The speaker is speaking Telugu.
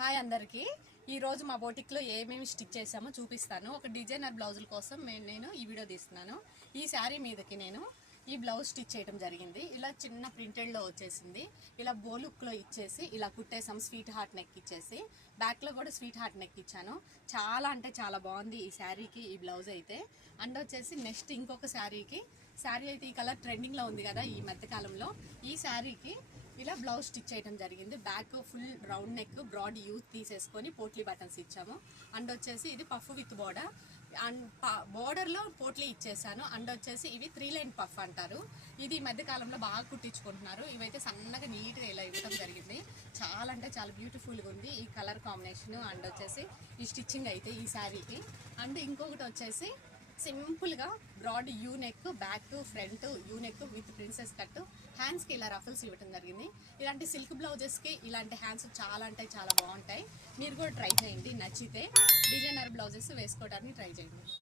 హాయ్ అందరికీ ఈరోజు మా బోటిక్లో ఏమేమి స్టిచ్ చేసామో చూపిస్తాను. ఒక డిజైనర్ బ్లౌజుల కోసం నేను ఈ వీడియో తీస్తున్నాను. ఈ శారీ మీదకి నేను ఈ బ్లౌజ్ స్టిచ్ చేయడం జరిగింది. ఇలా చిన్న ప్రింటెడ్లో వచ్చేసింది. ఇలా బోలుక్లో ఇచ్చేసి ఇలా కుట్టేసాం. స్వీట్ హార్ట్ నెక్ ఇచ్చేసి బ్యాక్లో కూడా స్వీట్ హార్ట్ నెక్ ఇచ్చాను. చాలా అంటే చాలా బాగుంది ఈ శారీకి ఈ బ్లౌజ్ అయితే. అండ్ వచ్చేసి నెక్స్ట్ ఇంకొక శారీ అయితే ఈ కలర్ ట్రెండింగ్లో ఉంది కదా ఈ మధ్యకాలంలో. ఈ శారీకి ఇలా బ్లౌజ్ స్టిచ్ చేయడం జరిగింది. Back full round neck broad U తీసేసుకొని పోట్లీ బటన్స్ ఇచ్చాము. అండ్ వచ్చేసి ఇది పఫ్ విత్ బోర్డర్ అండ్ బోర్డర్లో పోట్లీ ఇచ్చేసాను. అండ్ వచ్చేసి ఇవి 3 లైన్ పఫ్ అంటారు. ఇది ఈ మధ్య కాలంలో బాగా కుట్టించుకుంటున్నారు. ఇవైతే సన్నగా నీట్గా ఇలా ఇవ్వడం జరిగింది. చాలా అంటే చాలా బ్యూటిఫుల్గా ఉంది ఈ కలర్ కాంబినేషన్. అండ్ వచ్చేసి ఈ స్టిచ్చింగ్ అయితే ఈ శారీకి. అండ్ ఇంకొకటి వచ్చేసి సింపుల్గా broad U neck, back front U neck with princess cut, హ్యాండ్స్కి ఇలా రఫల్స్ ఇవ్వడం జరిగింది. ఇలాంటి సిల్క్ బ్లౌజెస్కి ఇలాంటి హ్యాండ్స్ చాలా అంటే చాలా బాగుంటాయి. మీరు కూడా ట్రై చేయండి. నచ్చితే డిజైనర్ బ్లౌజెస్ వేసుకోవడానికి ట్రై చేయండి.